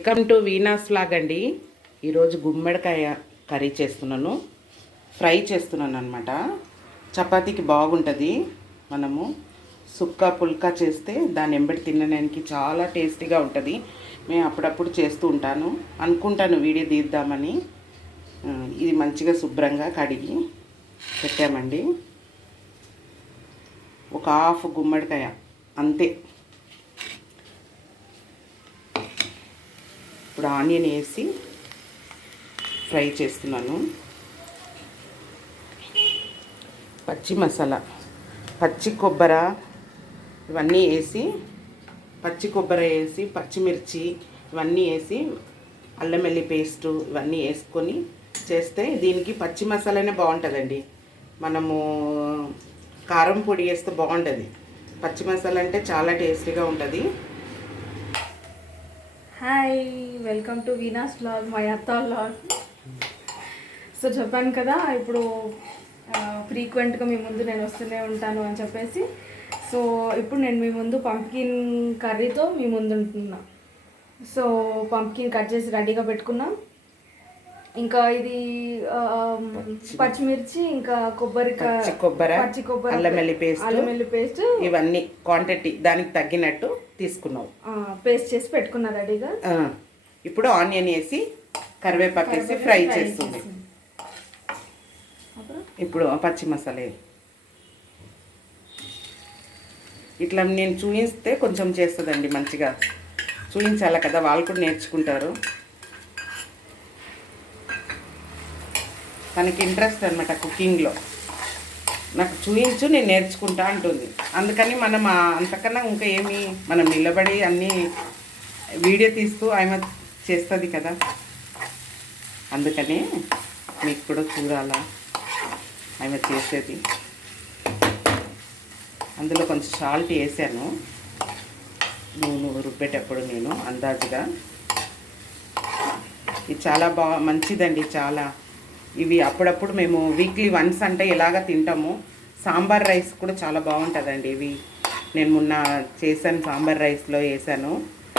Welcome to Veena's vlog అండి. ఈరోజు గుమ్మడికాయ కర్రీ చేస్తున్నాను, ఫ్రై చేస్తున్నాను అనమాట. చపాతీకి బాగుంటుంది. మనము సుక్క పుల్కా చేస్తే దాన్ని ఎంబడి తినడానికి చాలా టేస్టీగా ఉంటుంది. మేము అప్పుడప్పుడు చేస్తూ ఉంటాను, అనుకుంటాను వీడియో తీద్దామని. ఇది మంచిగా శుభ్రంగా కడిగి పెట్టామండి. ఒక హాఫ్ గుమ్మడికాయ అంతే. ఇప్పుడు ఆనియన్ వేసి ఫ్రై చేస్తున్నాను. పచ్చి మసాలా, పచ్చి కొబ్బరి ఇవన్నీ వేసి, పచ్చి కొబ్బరి వేసి, పచ్చిమిర్చి ఇవన్నీ వేసి, అల్లం వెల్లుల్లి పేస్టు ఇవన్నీ వేసుకొని చేస్తే దీనికి పచ్చి మసాలానే బాగుంటుందండి. మనము కారం పొడి వేస్తే బాగుంటుంది. పచ్చి మసాలా అంటే చాలా టేస్టీగా ఉంటుంది. Hi, welcome to Veena's vlog, my అత్త వ్లాగ్. సో చెప్పాను కదా, ఇప్పుడు ఫ్రీక్వెంట్గా మీ ముందు నేను వస్తూనే ఉంటాను అని చెప్పేసి. సో ఇప్పుడు నేను మీ ముందు పంప్కిన్ కర్రీతో మీ ముందు ఉంటున్నా. సో పంప్కిన్ కట్ చేసి రెడీగా పెట్టుకున్నా. ఇంకా ఇది పచ్చిమిర్చి, ఇంకా కొబ్బరి, అల్లం వెల్లుల్లి పేస్ట్ ఇవన్నీ క్వాంటిటీ దానికి తగ్గినట్టు తీసుకున్నాం. పేస్ట్ చేసి పెట్టుకున్నా రెడీగా. ఇప్పుడు ఆనియన్ వేసి కరివేపాకు వేసి ఫ్రై చేస్తుంది. ఇప్పుడు పచ్చి మసాలా ఇట్లా నేను చూపిస్తే కొంచెం చేస్తుందండి, మంచిగా చూపించాలి కదా, వాళ్ళు కూడా నేర్చుకుంటారు. తనకి ఇంట్రెస్ట్ అనమాట కుకింగ్లో. నాకు చూయించు, నేను నేర్చుకుంటా అంటుంది. అందుకని మనం అంతకన్నా ఇంకా ఏమి, మనం నిలబడి అన్నీ వీడియో తీస్తూ ఆమె చేస్తుంది కదా, అందుకని మీకు కూడా చూడాలా ఆమె చేసేది. అందులో కొంచెం సాల్ట్ వేసాను నువ్వు రుబ్బేటప్పుడు, నేను అందాజుగా. ఇది చాలా మంచిదండి, చాలా. ఇవి అప్పుడప్పుడు మేము వీక్లీ వన్స్ అంటే ఎలాగ తింటాము. సాంబార్ రైస్ కూడా చాలా బాగుంటుందండి ఇవి. నేను మొన్న చేశాను, సాంబార్ రైస్లో వేసాను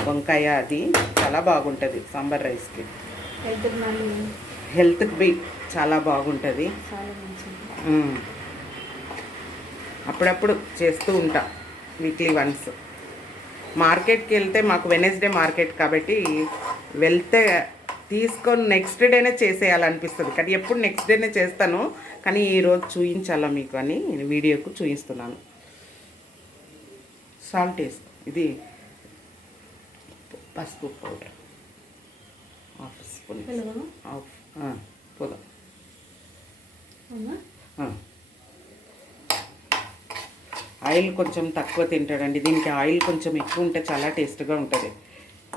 వంకాయ, అది చాలా బాగుంటుంది సాంబార్ రైస్కి. హెల్త్కి బి చాలా బాగుంటుంది. అప్పుడప్పుడు చేస్తూ ఉంటా వీక్లీ వన్స్. మార్కెట్కి వెళ్తే, మాకు వెనస్డే మార్కెట్ కాబట్టి వెళ్తే తీసుకొని నెక్స్ట్ డేనే చేసేయాలనిపిస్తుంది. కానీ ఎప్పుడు నెక్స్ట్ డేనే చేస్తాను, కానీ ఈరోజు చూపించాలా మీకు అని నేను వీడియోకు చూపిస్తున్నాను. సాల్ట్ వేసుకో, ఇది పసుపు పౌడర్ హాఫ్ స్పూన్, పోదాం. ఆయిల్ కొంచెం తక్కువ తింటాడండి, దీనికి ఆయిల్ కొంచెం ఎక్కువ ఉంటే చాలా టేస్ట్గా ఉంటుంది.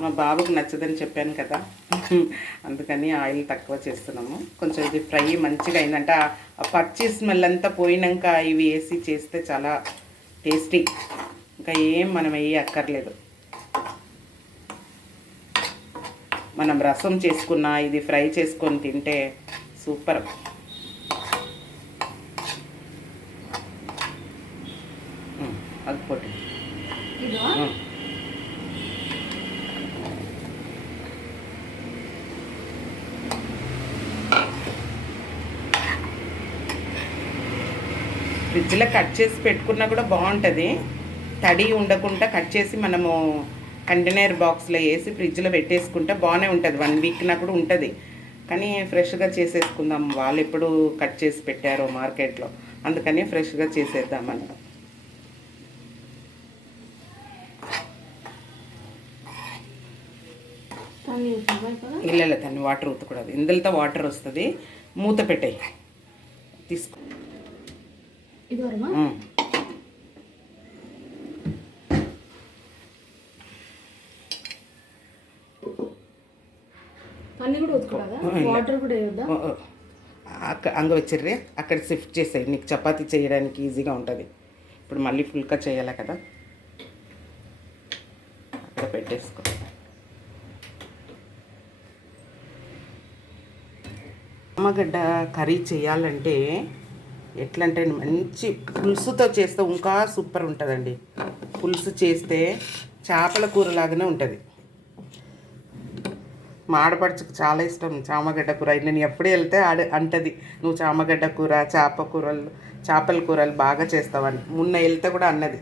మా బాబుకి నచ్చదని చెప్పాను కదా, అందుకని ఆయిల్ తక్కువ చేస్తున్నాము. కొంచెం ఇది ఫ్రై మంచిగా అయిందంటే ఆ పచ్చి స్మెల్ అంతా పోయినాక ఇవి వేసి చేస్తే చాలా టేస్టీ. ఇంకా ఏం మనం వేయ అక్కర్లేదు. మనం రసం చేసుకున్న ఇది ఫ్రై చేసుకొని తింటే సూపర్. అది పోటీ ఫ్రిడ్జ్లో కట్ చేసి పెట్టుకున్నా కూడా బాగుంటుంది. తడి ఉండకుండా కట్ చేసి మనము కంటైనర్ బాక్స్లో వేసి ఫ్రిడ్జ్లో పెట్టేసుకుంటే బాగానే ఉంటుంది. 1 వీక్నా కూడా ఉంటుంది. కానీ ఫ్రెష్గా చేసేసుకుందాం, వాళ్ళు ఎప్పుడు కట్ చేసి పెట్టారో మార్కెట్లో, అందుకని ఫ్రెష్గా చేసేద్దామని. ఇళ్ళలో దాన్ని వాటర్ ఊతకూడదు, ఇందులో వాటర్ వస్తుంది. మూత పెట్టాయి, తీసుకో. అంగ వచ్చిర్రే అక్కడ షిఫ్ట్ చేసాయి, నీకు చపాతీ చేయడానికి ఈజీగా ఉంటుంది. ఇప్పుడు మళ్ళీ ఫుల్కా చేయాలి కదా, అక్కడ పెట్టేసుకో. అమ్మగడ్డ కర్రీ చేయాలంటే ఎట్లా అంటే మంచి పులుసుతో చేస్తే ఇంకా సూపర్ ఉంటుందండి. పులుసు చేస్తే చేపల కూర లాగానే ఉంటుంది. మా ఆడపడుచుకు చాలా ఇష్టం చామగడ్డ కూర. నేను ఎప్పుడు వెళ్తే అంటది, నువ్వు చామగడ్డ కూర, చేపల కూరలు బాగా చేస్తావని. మొన్న వెళ్తే కూడా అన్నది,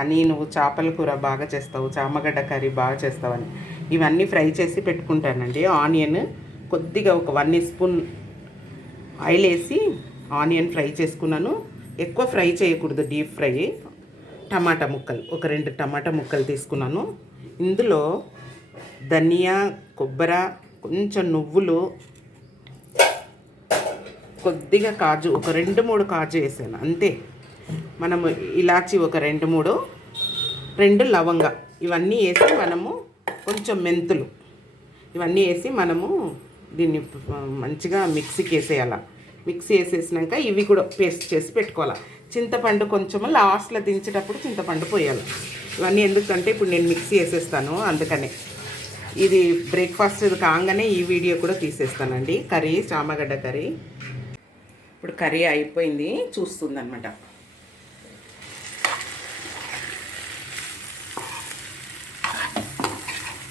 అని నువ్వు చేపల కూర బాగా చేస్తావు, చామగడ్డ కర్రీ బాగా చేస్తావని. ఇవన్నీ ఫ్రై చేసి పెట్టుకుంటానండి. ఆనియన్ కొద్దిగా ఒక 1 స్పూన్ ఆయిల్ వేసి ఆనియన్ ఫ్రై చేసుకున్నాను. ఎక్కువ ఫ్రై చేయకూడదు, డీప్ ఫ్రై. టమాటా ముక్కలు, ఒక 2 టమాటా ముక్కలు తీసుకున్నాను. ఇందులో ధనియా, కొబ్బరి, కొంచెం నువ్వులు, కొద్దిగా కాజు, ఒక 2-3 కాజు వేసాను అంతే. మనము ఇలాచి ఒక 2-3, 2 లవంగా, ఇవన్నీ వేసి మనము కొంచెం మెంతులు, ఇవన్నీ వేసి మనము దీన్ని మంచిగా మిక్సీకి వేసేయాలి. మిక్సీ వేసేసినాక ఇవి కూడా పేస్ట్ చేసి పెట్టుకోవాలి. చింతపండు కొంచెము లాస్ట్లో దించేటప్పుడు చింతపండు పోయాలి. ఇవన్నీ ఎందుకంటే ఇప్పుడు నేను మిక్సీ వేసేస్తాను, అందుకనే. ఇది బ్రేక్ఫాస్ట్ కాగానే ఈ వీడియో కూడా తీసేస్తానండి. కర్రీ, చామగడ్డ కర్రీ. ఇప్పుడు కర్రీ అయిపోయింది, చూస్తుందన్నమాట.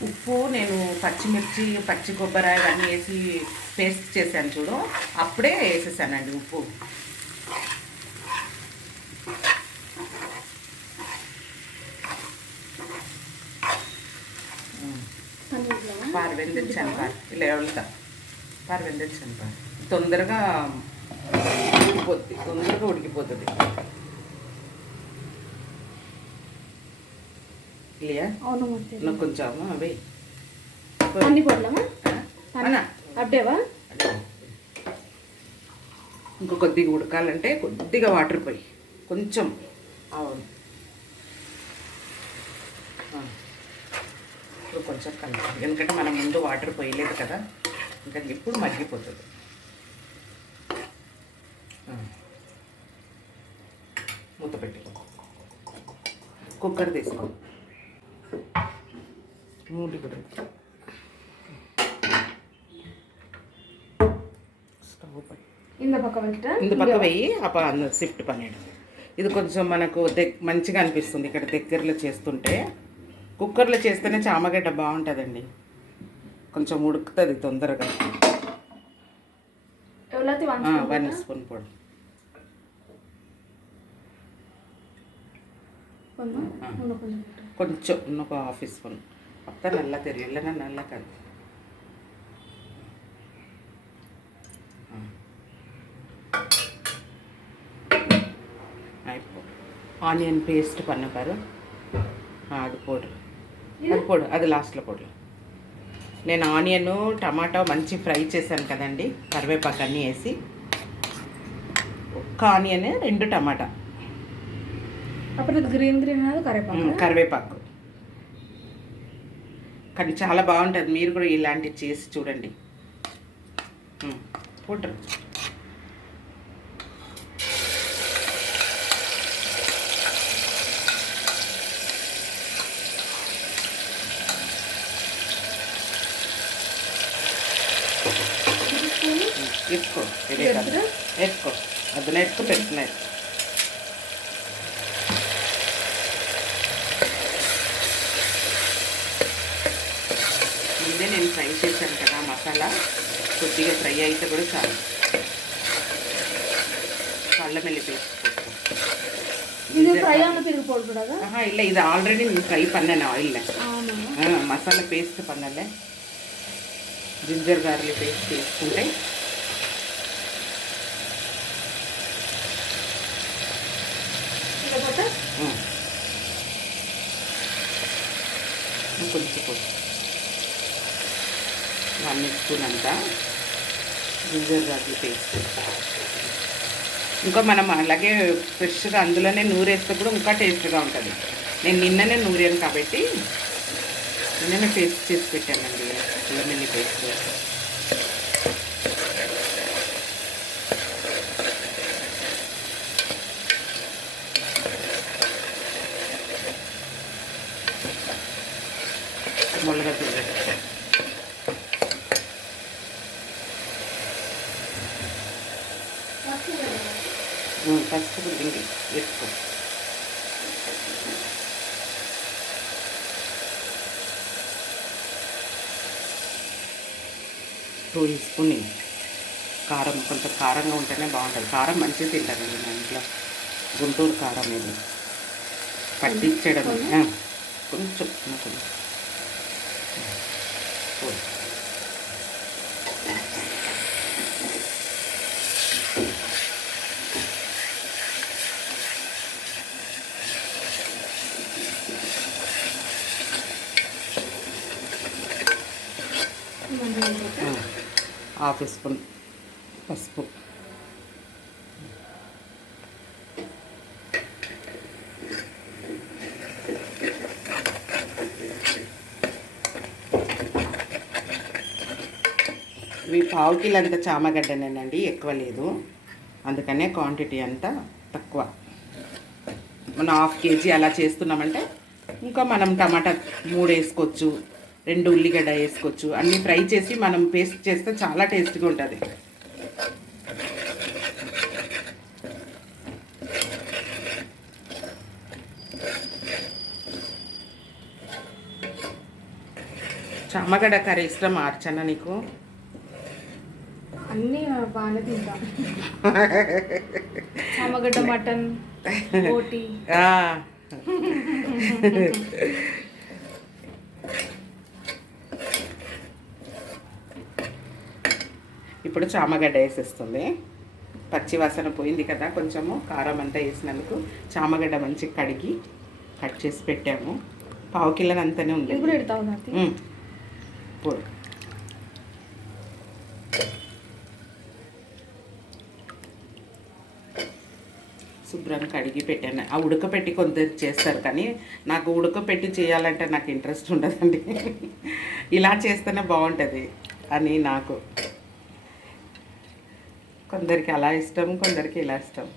ఉప్పు నేను పచ్చిమిర్చి, పచ్చి కొబ్బరి ఇవన్నీ వేసి పేస్ట్ చేశాను చూడు, అప్పుడే వేసేసానండి ఉప్పు. పారు వెందించాను, ఇలా వెళ్తా పారు వెందించాను. తొందరగా ఉడికిపోతుంది. இல்லையா? இன்னும் கொஞ்சம் అవి అన్ని పోడలామా? అప్పుడేవా? ఇంకో కొద్దిగా ఉడకాలంటే కొద్దిగా వాటర్ పోయి కొంచెం. అవును, ఇప్పుడు కొంచెం కలపాలి, ఎందుకంటే మనం ముందు వాటర్ పోయలేదు కదా, ఇంకా ఇప్పుడు మగ్గిపోతుంది. మూత పెట్టి కుక్కర్ తీసుకో, మూడి కూడా స్టవ్ పట్టి ఇంత పక్క వెయ్యి అప్పుడు షిఫ్ట్ పన్నెండు. ఇది కొంచెం మనకు మంచిగా అనిపిస్తుంది ఇక్కడ దగ్గరలో చేస్తుంటే. కుక్కర్లో చేస్తేనే చామగడ్డ బాగుంటుందండి, కొంచెం ఉడుకుతుంది తొందరగా. 1 స్పూన్ పొడి, కొంచెం ఒక 1/2 స్పూన్. మొత్తం నల్ల తెరియల్లన నల్ల కాదు. ఆనియన్ పేస్ట్ పన్నపారు, అది పొడి, అది లాస్ట్లో పొడి. నేను ఆనియన్, టమాటా మంచి ఫ్రై చేశాను కదండి, కరివేపాకు అన్నీ వేసి. ఒక్క ఆనియన్, 2 టమాటా, అప్పుడు గ్రీన్ కరివేపాకు. కానీ చాలా బాగుంటుంది, మీరు కూడా ఇలాంటివి చేసి చూడండి. పొట్టు ఎత్తుకో ಅದನ್ನ ಎತ್ಕೊ పెట్టుకున్నాయి. ముందే నేను ఫ్రై చేశాను కదా మసాలా, కొద్దిగా ఫ్రై అయితే కూడా చాలు. అల్లం వెల్లుల్లి పేస్ట్ ಇಲ್ಲ ಇದು ಆಲ್ರೆಡಿ ನೀವು ಫ್ರೈ ಪನ್ನೇನ ಆಯಿಲ್ మసాలా పేస్ట్ పన్నలే. జింజర్ గార్లిక్ పేస్ట్ తీసుకుంటే కొంచెం 1 స్పూన్ అంతా జింజర్ గార్లిక్ పేస్ట్. ఇంకా మనం అలాగే ఫ్రెష్గా అందులోనే నూరేస్తే కూడా ఇంకా టేస్ట్గా ఉంటుంది. నేను నిన్ననే నూరాను కాబట్టి నిన్ననే పేస్ట్ చేసి పెట్టానండి అల్లం వెల్లుల్లి పేస్ట్. మొలగ తిరగదు ఫస్ట్ దీనికి వేసుకో. 2 స్పూన్ కారం, కొంచెం కారంగా ఉంటేనే బాగుంటుంది. కారం మంచిగా తింటారండి మా ఇంట్లో, గుంటూరు కారం ఇది పట్టించడం కొంచెం హాఫ్ స్పూన్ పసుపు, ఇవి 1/2 కిలో అంత చామగడ్డనేనండి, ఎక్కువ లేదు, అందుకనే క్వాంటిటీ అంతా తక్కువ. మనం 1/2 కేజీ అలా చేస్తున్నామంటే ఇంకా మనం టమాటా 3 వేసుకోవచ్చు, 2 ఉల్లిగడ్డ వేసుకోవచ్చు. అన్నీ ఫ్రై చేసి మనం పేస్ట్ చేస్తే చాలా టేస్ట్గా ఉంటుంది. చామగడ్డ కర్రీ ఇష్టం అర్చన నీకు? అన్నీ బాగానే తింటాం. చామగడ్డ మటన్, రోటీ. ఇప్పుడు చామగడ్డ వేసేస్తుంది. పచ్చి వాసన పోయింది కదా, కొంచెము కారం అంతా వేసినందుకు. చామగడ్డ మంచిగా కడిగి కట్ చేసి పెట్టాము. 1/2 కిలో అంతనే ఉంది. ఇప్పుడు పెడతావు శుభ్రంగా కడిగి పెట్టాను. ఆ ఉడకపెట్టి కొందరు చేస్తారు, కానీ నాకు ఉడకపెట్టి చేయాలంటే నాకు ఇంట్రెస్ట్ ఉండదండి. ఇలా చేస్తేనే బాగుంటుంది అని నాకు. కొందరికి అలా ఇష్టం, కొందరికి ఇలా ఇష్టం.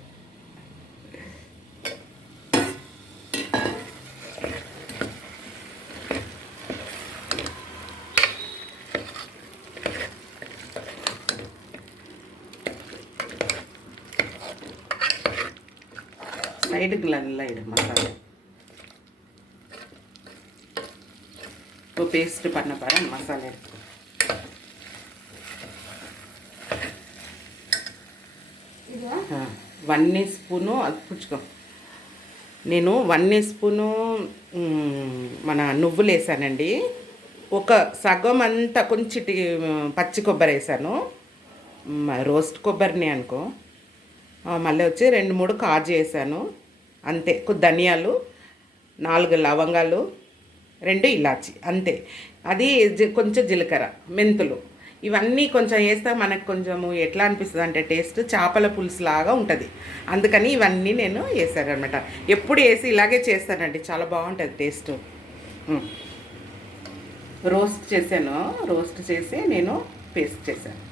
சைடுக்குள்ள இடு மசாலா. இப்போ பேஸ்ட் பண்ண பாரு மசாலா எடுத்து. ఇదా 1 స్పూను అది పుచ్చుకో. నేను 1 స్పూను మన నువ్వులు వేసానండి. ఒక సగం అంతా కొంచెం పచ్చి కొబ్బరి వేసాను, రోస్ట్ కొబ్బరిని అనుకో. మళ్ళీ వచ్చి 2-3 కాజు వేసాను అంతే. ధనియాలు 4 లవంగాలు, 2 ఇలాచి అంతే. అది కొంచెం జీలకర్ర, మెంతులు, ఇవన్నీ కొంచెం వేస్తే మనకు కొంచెము ఎట్లా అనిపిస్తుంది అంటే టేస్ట్ చేపల పులుసు లాగా ఉంటుంది. అందుకని ఇవన్నీ నేను వేసాను అనమాట. ఎప్పుడు వేసి ఇలాగే చేస్తానండి, చాలా బాగుంటుంది టేస్ట్. రోస్ట్ చేశాను, రోస్ట్ చేసి నేను పేస్ట్ చేశాను.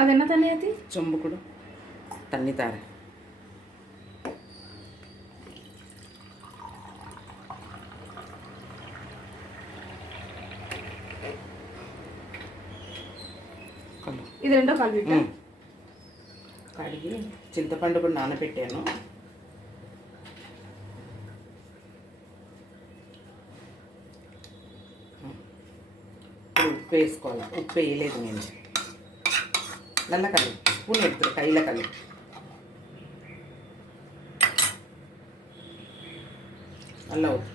ಅದೆನ್ನ ತನ್ನಿ ಐತಿ ಚೊಂಬು ಕೊಡು, ತನ್ನಿದ್ದಾರೆ. ఇది రెండో కలిపి కడిగి చింతపండు కూడా నానబెట్టాను. ఉప్పు వేసుకోవాలి. ఉప్పు వేయలేదు నేను. நல்ல கல் ஸ்பூன் எடுத்துரு, கையில் கல். நல்லா ஊற்று.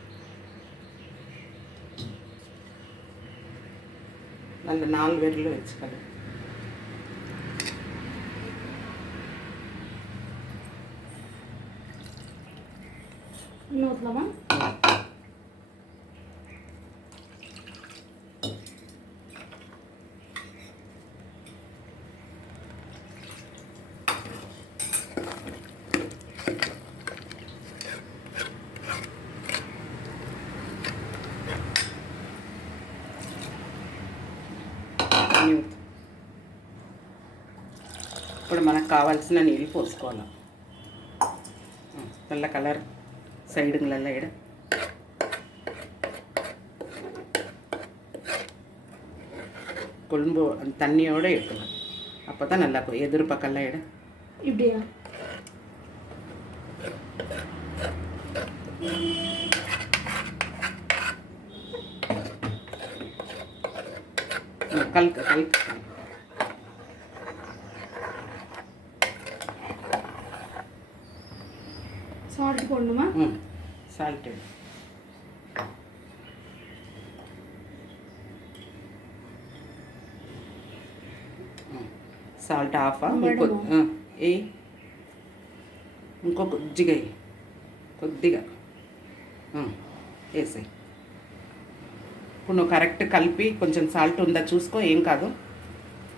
நல்ல 4 விரல் வச்சு கல். இன்னும் ஊற்றலாமா? ఇప్పుడు మనకు కావాల్సిన నీళ్ళు పోసుకోవాలి. నల్ల కలర్ సైడ్లలో ఇడ கொழும்பு அந்த தண்ணியோடு எடுக்கணும். அப்போ தான் நல்லாக்கும். எதிர் பக்கம்லாம் இட இப்படியா? கல்க்கு கல்க்கு சால்ட் போடணுமா? சால்ட்டு సాల్ట్ హాఫా ఇంకో కొద్దిగా కొద్దిగా వేసాయి. ఇప్పుడు నువ్వు కరెక్ట్ కలిపి కొంచెం సాల్ట్ ఉందా చూసుకో, ఏం కాదు,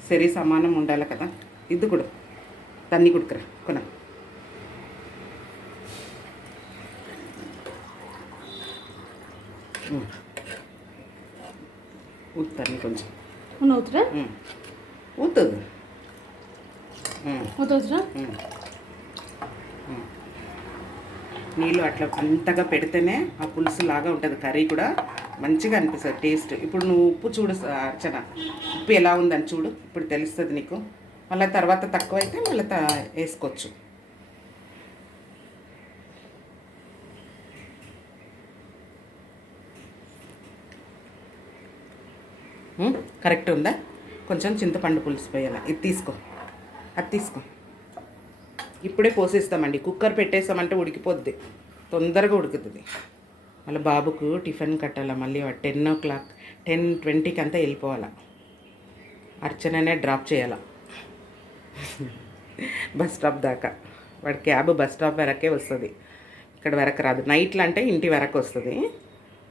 సరి సమానం ఉండాలి కదా. ఇది కూడా తన్ని కుడుకురా కొన ఊత్తన్ని కొంచెం ఊతురా ఊతుంది ఊతురా. నీళ్ళు అట్లా అంతగా పెడితేనే ఆ పులుసు లాగా ఉంటుంది, కర్రీ కూడా మంచిగా అనిపిస్తుంది టేస్ట్. ఇప్పుడు నువ్వు ఉప్పు చూడు అర్చన, ఉప్పు ఎలా ఉందని చూడు, ఇప్పుడు తెలుస్తుంది నీకు. మళ్ళీ తర్వాత తక్కువ అయితే మళ్ళీ వేసుకోవచ్చు. కరెక్ట్ ఉందా? కొంచెం చింతపండు పులుసు పోయాలి. ఇది తీసుకో, అది తీసుకో. ఇప్పుడే పోసేస్తామండి. కుక్కర్ పెట్టేస్తామంటే ఉడికిపోద్ది, తొందరగా ఉడుకుతుంది. మళ్ళీ బాబుకు టిఫిన్ కట్టాల. మళ్ళీ 10 o'clock 10:20కి అంతా వెళ్ళిపోవాలా. అర్చననే డ్రాప్ చేయాలా బస్ స్టాప్ దాకా. వాడి క్యాబ్ బస్ స్టాప్ వరకే వస్తుంది, ఇక్కడ వరకు రాదు. నైట్లో అంటే ఇంటి వరకు వస్తుంది,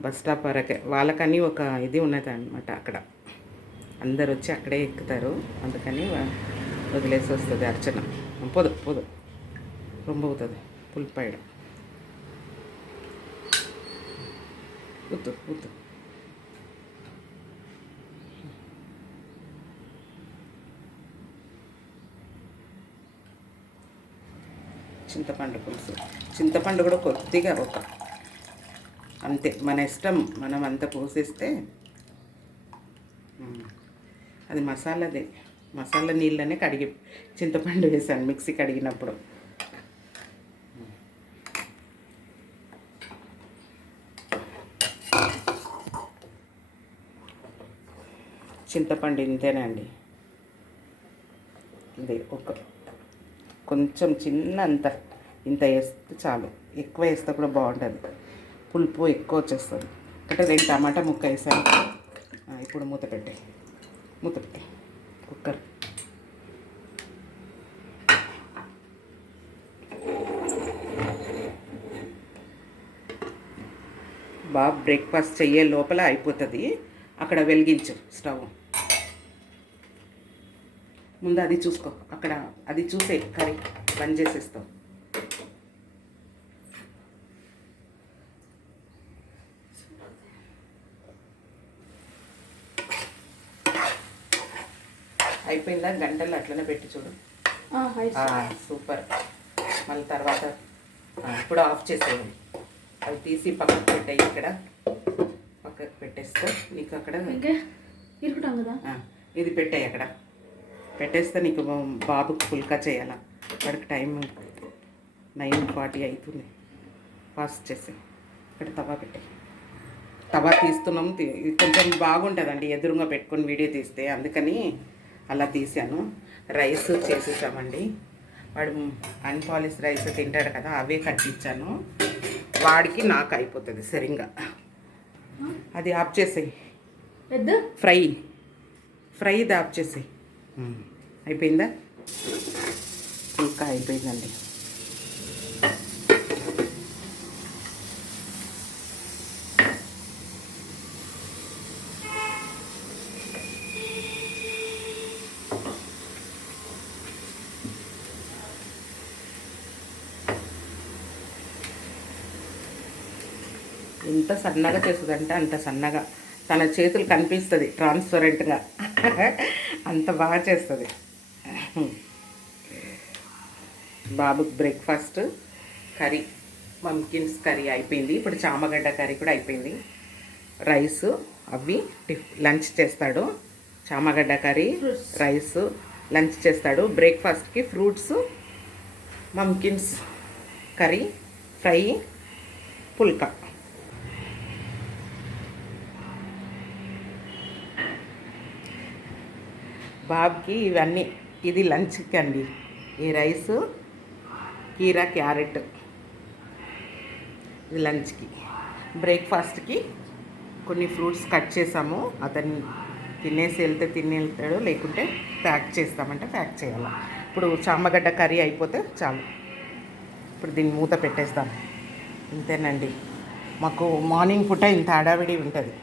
బస్ స్టాప్ వరకే. వాళ్ళకని ఒక ఇది ఉన్నది అనమాట, అక్కడ అందరు వచ్చి అక్కడే ఎక్కుతారు, అందుకని వదిలేసి వస్తుంది అర్చన. పోదు పోదు రొంబ అవుతుంది పులిపాయడం. ఉత్తు ఉత్తు చింతపండు పులుసు. చింతపండు కూడా కొద్దిగా అంతే, మన ఇష్టం. మనం అంత పోసేస్తే అది మసాలాదే. మసాలా నీళ్ళనే కడిగి చింతపండు వేసాను మిక్సీ కడిగినప్పుడు. చింతపండు ఇంతేనండి. ఇది కొంచెం చిన్న ఇంత వేస్తే చాలు. ఎక్కువ వేస్తే కూడా బాగుంటుంది, పులుపు ఎక్కువ వచ్చేస్తుంది. అంటే 2 టమాటా ముక్క వేసాను. ఇప్పుడు మూత పెట్టే కుక్కర్. బాబు బ్రేక్ఫాస్ట్ చెయ్యే లోపల అయిపోతుంది. అక్కడ వెలిగించు స్టవ్. ముందు అది చూసుకో, అక్కడ అది చూసే కర్రీ బంద్ చేసేస్తావు. అయిపోయిందా? గంటలు అట్లనే పెట్టి చూడు. సూపర్. మళ్ళీ తర్వాత ఇప్పుడు ఆఫ్ చేసేయండి. అవి తీసి పక్కకు పెట్టాయి, ఇక్కడ పక్కకు పెట్టేస్తే నీకు అక్కడ ఇది పెట్టాయి. అక్కడ పెట్టేస్తే నీకు బాబుకి పుల్కా చేయాలా. వాడికి టైం 9:40 అవుతుంది. ఫాస్ట్ చేసి ఇక్కడ తవా పెట్టాయి. తవా తీస్తున్నాం. ఇది కొంచెం బాగుంటుందండి ఎదురుగా పెట్టుకొని వీడియో తీస్తే, అందుకని అలా తీసాను. రైస్ చేసేసామండి. వాడు అన్పాలిష్ రైస్ తింటాడు కదా, అవే కట్టించాను. వాడికి నాకు అయిపోతుంది సరిగ్గా. అది ఆఫ్ చేసేయి. ఫ్రై ఇది ఆఫ్ చేసేయి. అయిపోయిందా? ఇంకా అయిపోయిందండి. ఎంత సన్నగా చేస్తుందంటే అంత సన్నగా, తన చేతులు కనిపిస్తుంది ట్రాన్స్పరెంట్గా, అంత బాగా చేస్తుంది. బాబుకి బ్రేక్ఫాస్ట్ కర్రీ, పంకిన్స్ కర్రీ అయిపోయింది. ఇప్పుడు చామగడ్డ కర్రీ కూడా అయిపోయింది. రైస్ అవి లంచ్ చేస్తాడు. చామగడ్డ కర్రీ, Fruits. రైస్, లంచ్ చేస్తాడు. బ్రేక్ఫాస్ట్కి ఫ్రూట్స్, మమ్కిన్స్ కర్రీ, ఫ్రై, పుల్కా. బాబ్కి ఇవన్నీ, ఇది లంచ్కి అండి. ఈ రైస్, కీరా, క్యారెట్ ఇది లంచ్కి. బ్రేక్ఫాస్ట్కి కొన్ని ఫ్రూట్స్ కట్ చేసాము. అతను తినేసి వెళ్తే తిని వెళ్తాడు, లేకుంటే ప్యాక్ చేస్తామంటే ప్యాక్ చేయాలి. ఇప్పుడు చామగడ్డ కర్రీ అయిపోతే చాలు. ఇప్పుడు దీన్ని మూత పెట్టేస్తాం. ఇంతేనండి, మాకు మార్నింగ్ పూట ఇంత హడావిడి ఉంటుంది.